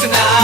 You're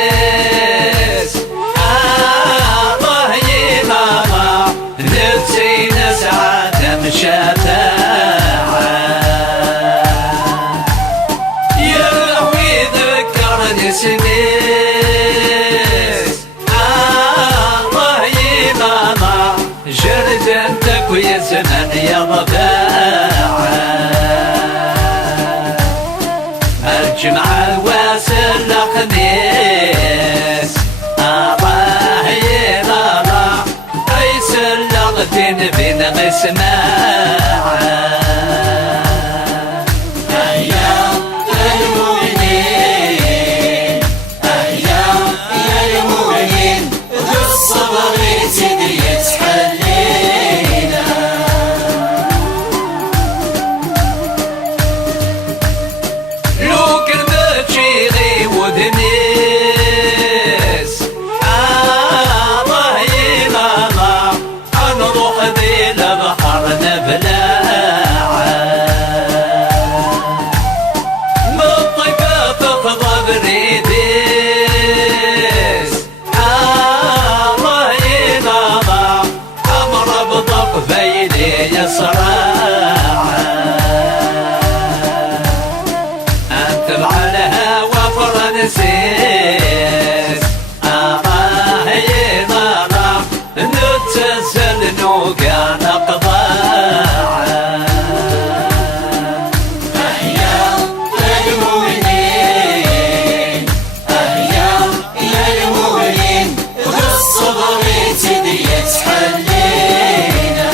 نقيس الله ينالا نفسي نسعى تمشى يا لهوي ذكرني سنيس الله ينالا جردتك ويا زمن يا ضباعة الجمعة الواسل الخميس الله ينالا عيس اللغتين بين غسماعة أيام المؤمنين أيام يا المؤمنين بالصبر تدي تحلينا لو كرمت شيغي ودنيس الله ينالا نروح ذي البحر نبلعه بالطيبة تفضى بريديس الله ينالا أمر بضق بيلي يصرعه أنت بعلها وفرنسيس الله ينالا نتسل نوقع نقضاعه أيام المؤمنين أيام يا المؤمنين بالصبر تدي تحلينا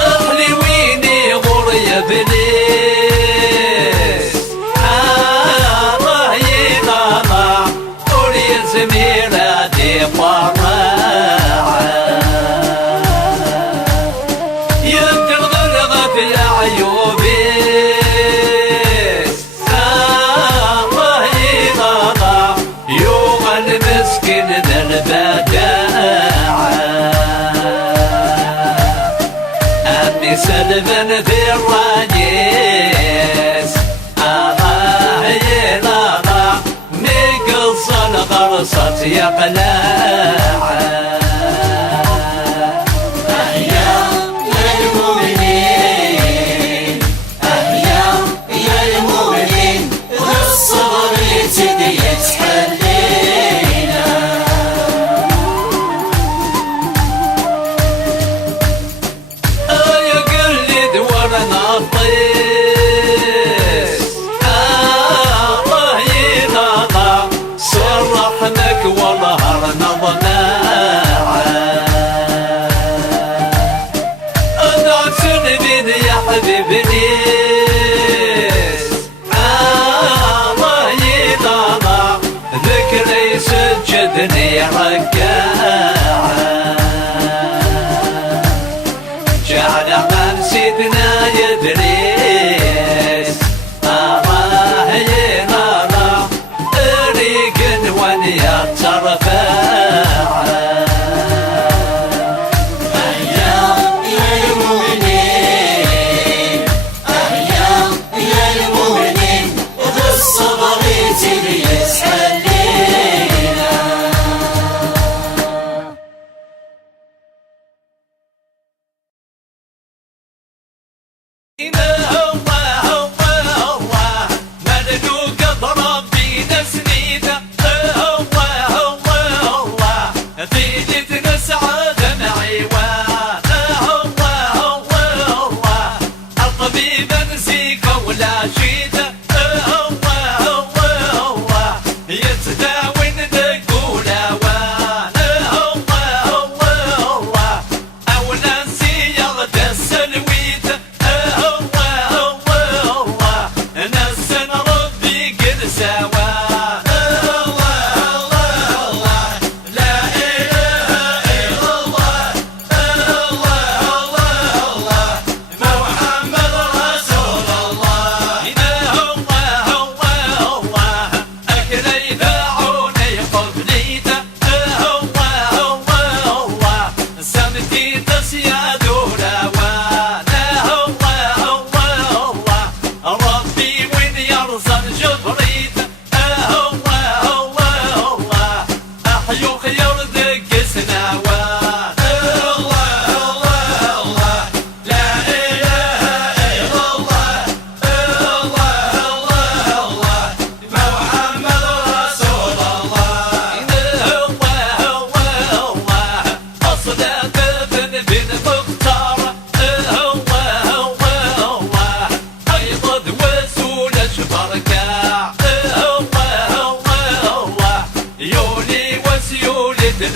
أهلي ويني غور يا بليس الله ينالا قولي زميلة دي قراعة يمكن غرغة في عيوبيس الله ينالا يوغى المسكين ذا البداعة أمي سلمان في الراجيس الله ينالا ميقص الغرصة يقلاعه أيام يا المؤمنين أيام يا المؤمنين بالصبر تدي تحلينا يقلد ورنا الطيس الله ينالا صرحنك وظهرنا ضناعه أدعسن بن يا حبيبني الله ينالا ذكري سجدني ركاعه جعل من سيدنا يدريس الله ينالا طريق ونيا ترفاعه أيام يا المؤمنين أيام يا المؤمنين بالصبر تدي تحلينا الله الله الله ملوك ضرب بينا سنيده الله الله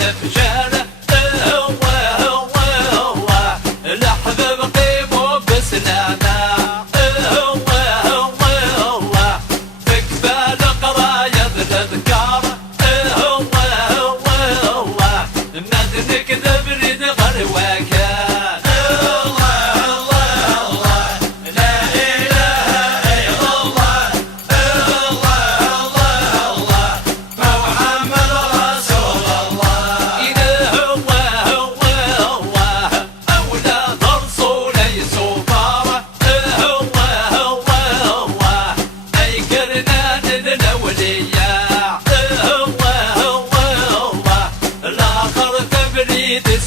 نفجانه هو هو هو الأحباب قيموا بسنانه هو هو هو تكفى القراية الأذكار هو هو هو ندنك ذبريد غرواك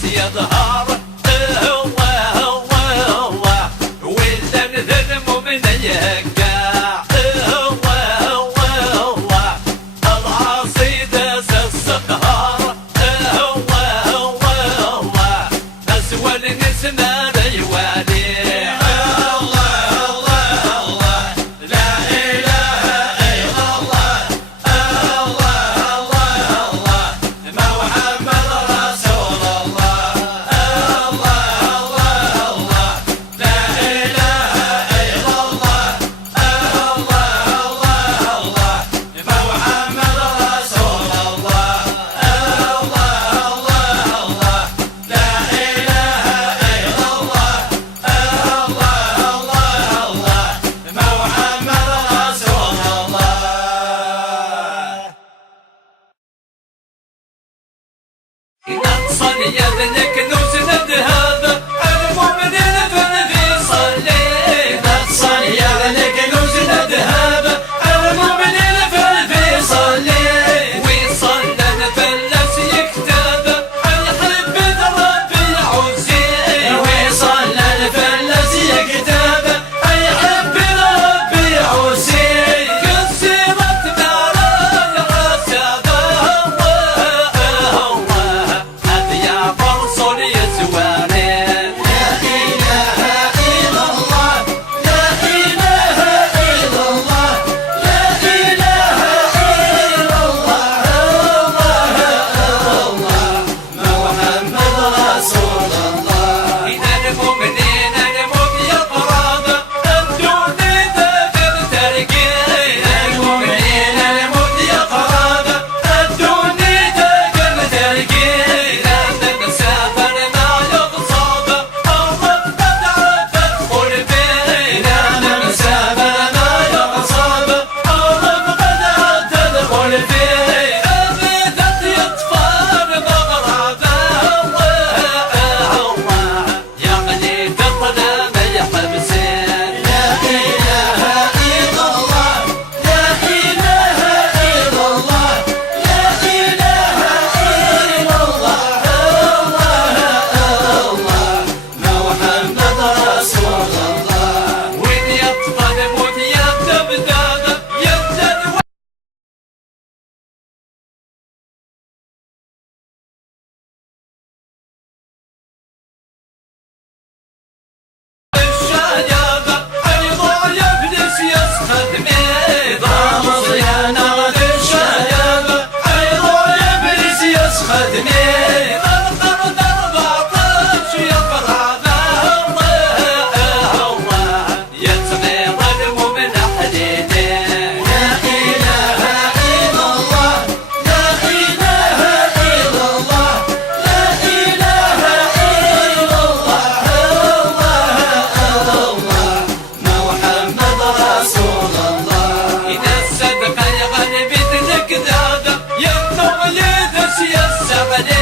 يظهر هو هو هو ولا نذنم من يهقع هو هو هو العصيدة السقهار هو هو هو أسوى النسمة يوالي يا ذنك نوسن الذهب المؤمنين في صلي نصل يا ذنك نوسن الذهب المؤمنين في صلي وصلى نفلس يكتب الحب ربي عزي وصلى نفلس يكتب الحب ربي عزي كسرت نار الرسد فرص يسواني لا إله إلا الله لا إله إلا الله لا إله إلا الله الله محمد رسول الله إذا المؤمنين الموت يطرد الدنيا ذكر ترقي المؤمنين الموت يطرد الدنيا ذكر ترقي السبب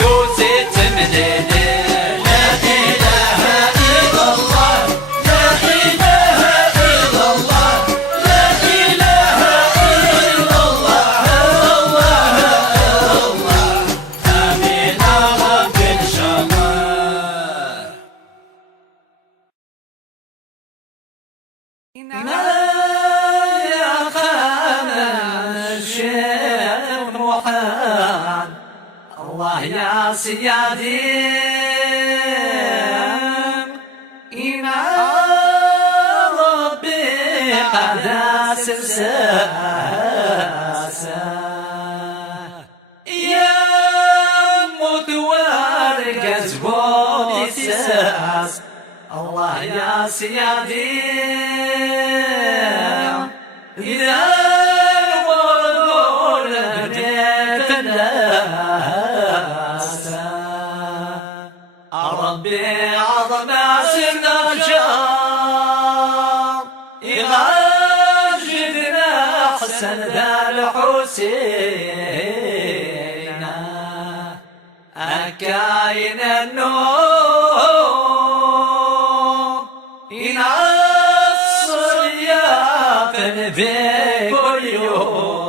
فردوس تمليلي لا إله إلا الله لا إله إلا الله لا إله إلا الله الله الله آمين رب الشمال يا خالد الشيخ روحان الله يا سيادي إنا ربي قد سلساسا يا متوار قزبون ساس الله يا سيادي إذا ورد بديت الناس ربي عظم سرنا شام يغاشدنا حسن ذا الحسين أكاين النور ينصر يا في كل يوم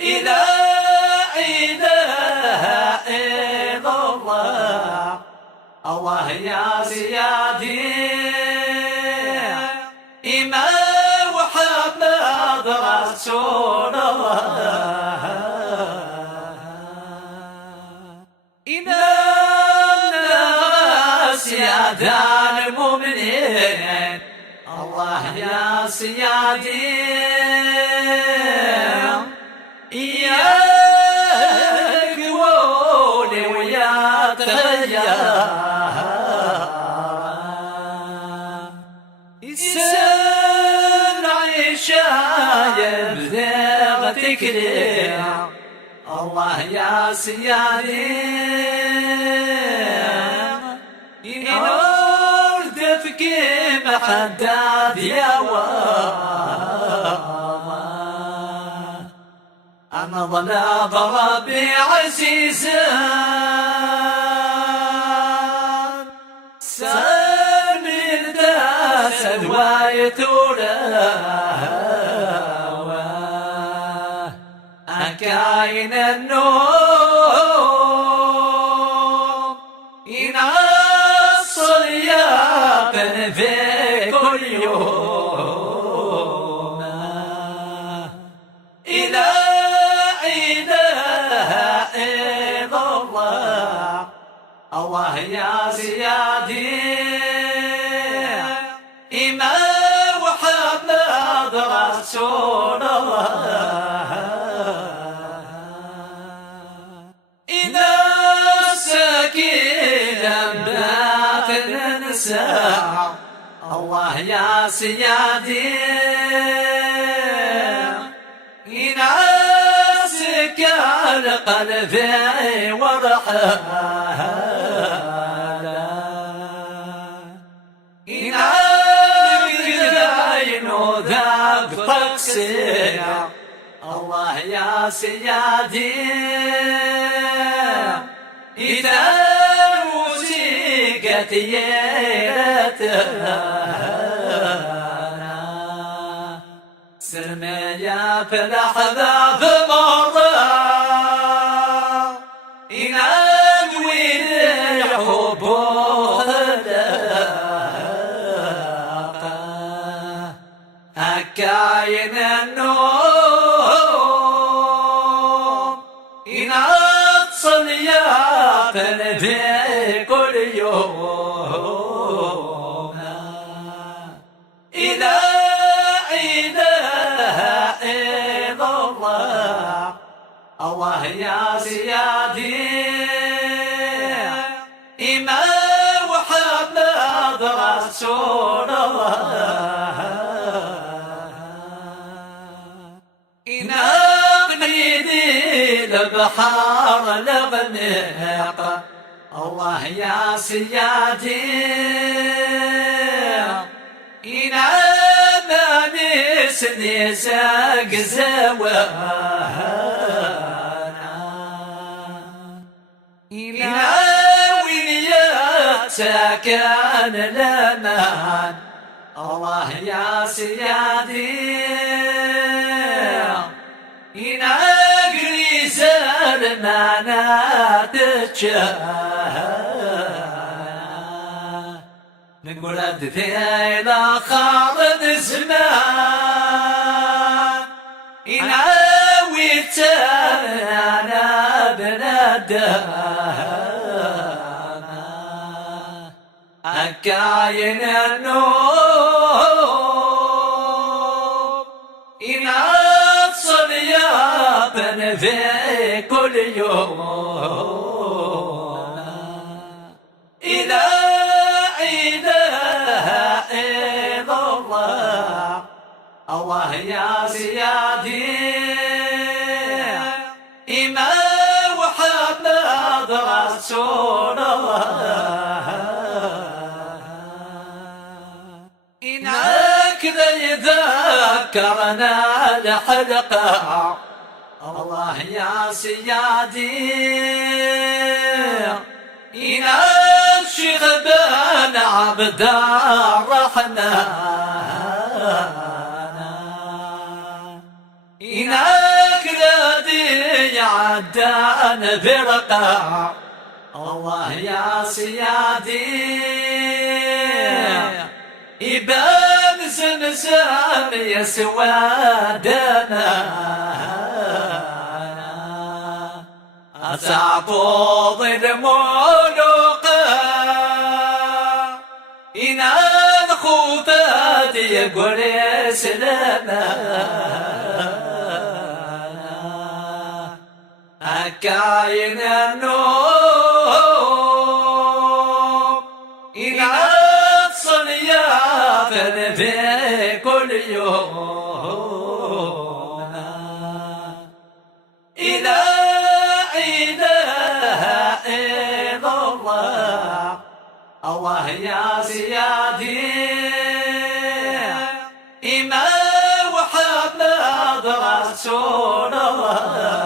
إذا إله إلا الله الله يا سيادي إمام محمد رسول الله إذا سيادة المؤمنين الله يا سيادي إياك ولي وياك خيار السن عيشة يبلغ تكريم الله يا سيادي ينور دفكي محدد يا والله أنا ضناب ربي عزيزا سامي الداس الواية أكاين النور ينصر يا في كل يوم إذا إله إلا الله الله يا سيادي إمام محمد رسول الله إذا سكينا بات ننسى الله يا سيادي يناسك القلب ورحالا يناسك العين ذاك تقصير الله يا سيادي إذا موسيقى يدتنا سرمية في الأحباب مرة ينادوي الحب أكاين النور ينصل يا في كل يوم إذا إله إلا الله الله يا سيادي إمام محمد رسول الله نقليدي البحر لغنق الله يا سيادي إنما نسني ساق زوانا مكان الأمان. الله يا سيادي ينقلي زرمانا نقول أدثي لخالد زمان يناوي تانا بندانا أكاين النوم ينصل يا بن في كل يوم. إذا الله يا سيادي إمام محمد رسول الله إنك يذكرنا الحلقة. الله يا سيادي إنا الشيخ بن عبد الرحمن إنك الذي عدان برقع. الله يا سيادي إبان زمزم يسوى دنا أتعبض الملوك إن الخوفات يقول سلامة أكاين النوم إن الصليات في كل يوم. إذا الله يا سيادي إمام محمد رسول الله